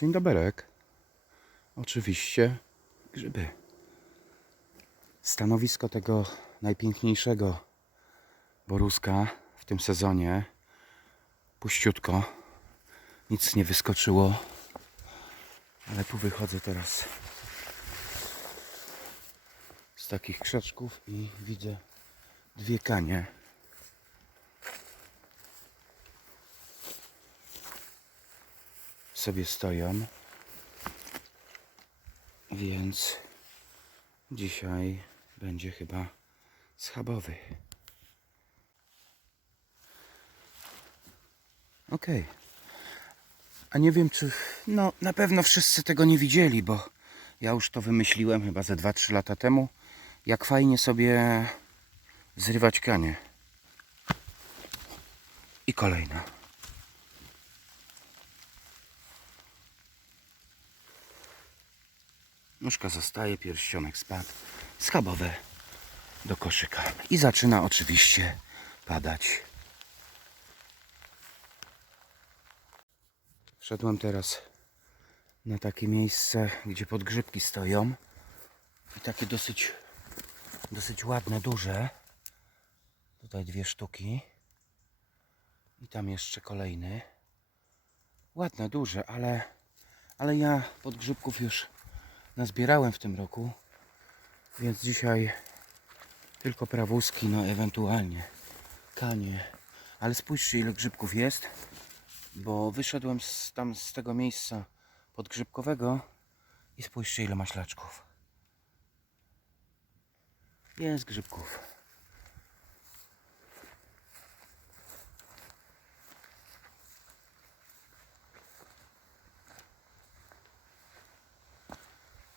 Dzień doberek. Oczywiście grzyby. Stanowisko tego najpiękniejszego boruska w tym sezonie. Puściutko. Nic nie wyskoczyło. Ale tu wychodzę teraz z takich krzaczków i widzę dwie kanie. Sobie stoją. Więc dzisiaj będzie chyba schabowy. Okej. A nie wiem czy. No, na pewno wszyscy tego nie widzieli, bo ja już to wymyśliłem chyba ze 2-3 lata temu. Jak fajnie sobie zrywać kanie. I kolejna. Nóżka zostaje, pierścionek spadł. Schabowe do koszyka. I zaczyna oczywiście padać. Wszedłem teraz na takie miejsce, gdzie podgrzybki stoją. I takie dosyć, dosyć ładne, duże. Tutaj dwie sztuki. I tam jeszcze kolejny. Ładne, duże, ale, ale ja podgrzybków już nazbierałem w tym roku. Więc dzisiaj tylko prawuski, no ewentualnie kanie. Ale spójrzcie ile grzybków jest, bo wyszedłem z, tam z tego miejsca podgrzybkowego i spójrzcie ile maślaczków. Jest grzybków.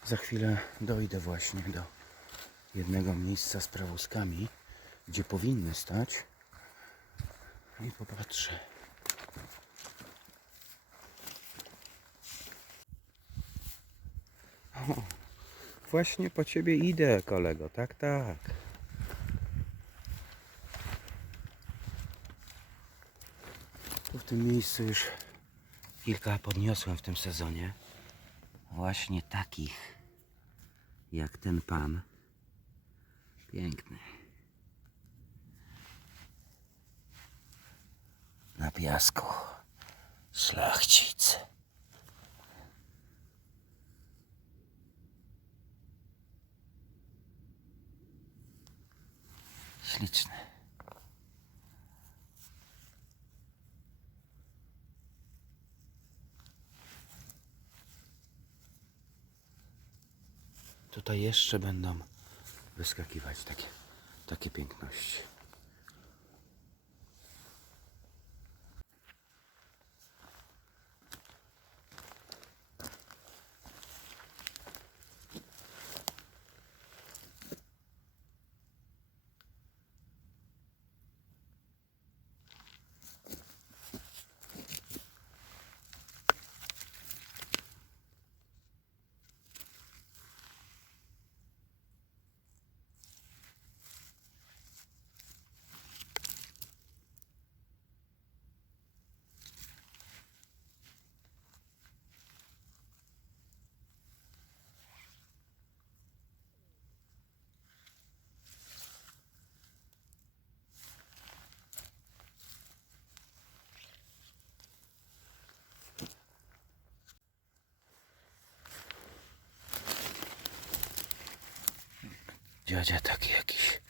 Za chwilę dojdę właśnie do jednego miejsca z prawuskami, gdzie powinny stać i popatrzę. O, właśnie po ciebie idę, kolego. Tak, tak. Tu w tym miejscu już kilka podniosłem w tym sezonie. Właśnie takich jak ten pan. Piękny. Na piasku. Szlachcic. Śliczny. Tutaj jeszcze będą wyskakiwać takie, takie piękności. じゃあじゃ、たけ焼き。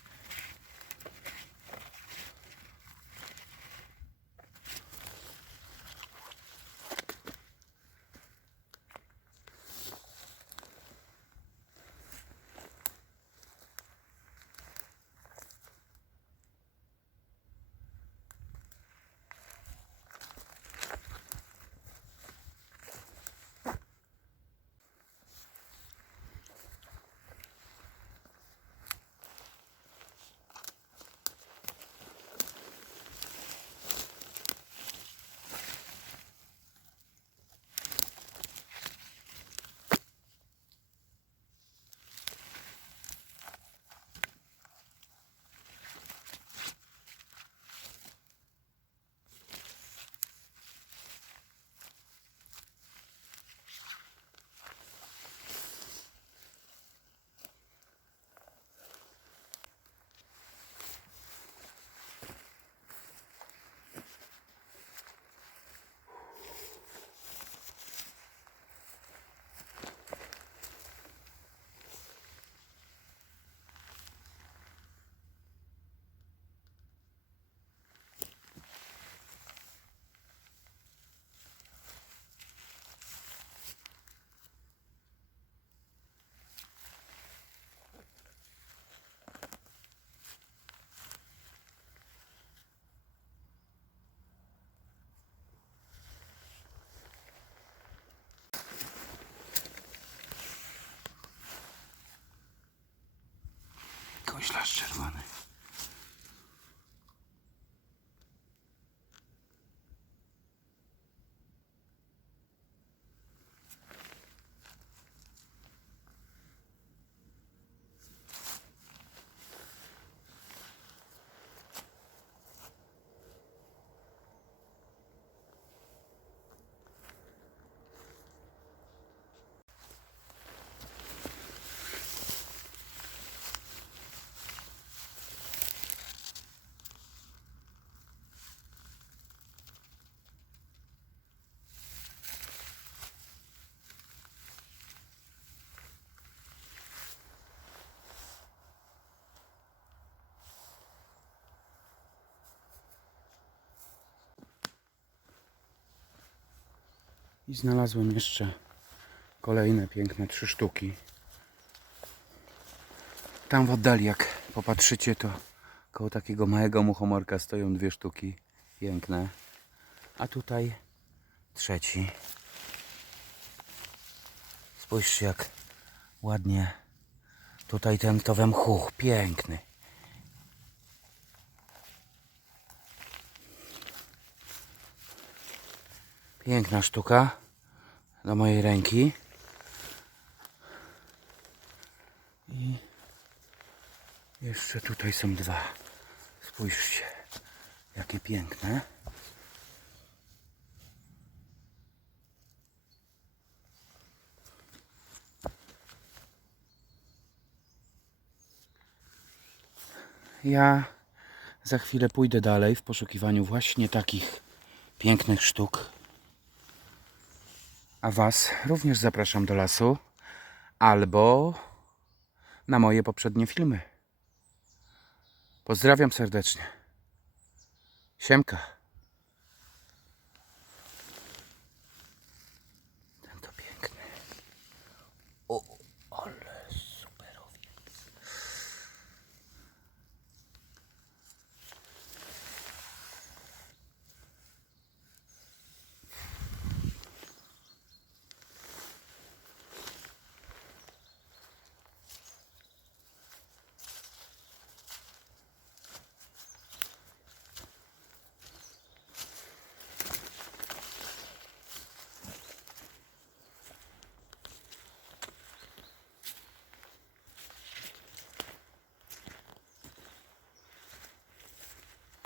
Jakiś. Poślarz czerwony. I znalazłem jeszcze kolejne piękne trzy sztuki. Tam w oddali, jak popatrzycie, to koło takiego małego muchomorka stoją dwie sztuki. Piękne. A tutaj trzeci. Spójrzcie, jak ładnie tutaj ten to we. Piękny. Piękna sztuka do mojej ręki. I jeszcze tutaj są dwa. Spójrzcie, jakie piękne. Ja za chwilę pójdę dalej w poszukiwaniu właśnie takich pięknych sztuk. A Was również zapraszam do lasu albo na moje poprzednie filmy. Pozdrawiam serdecznie. Siemka.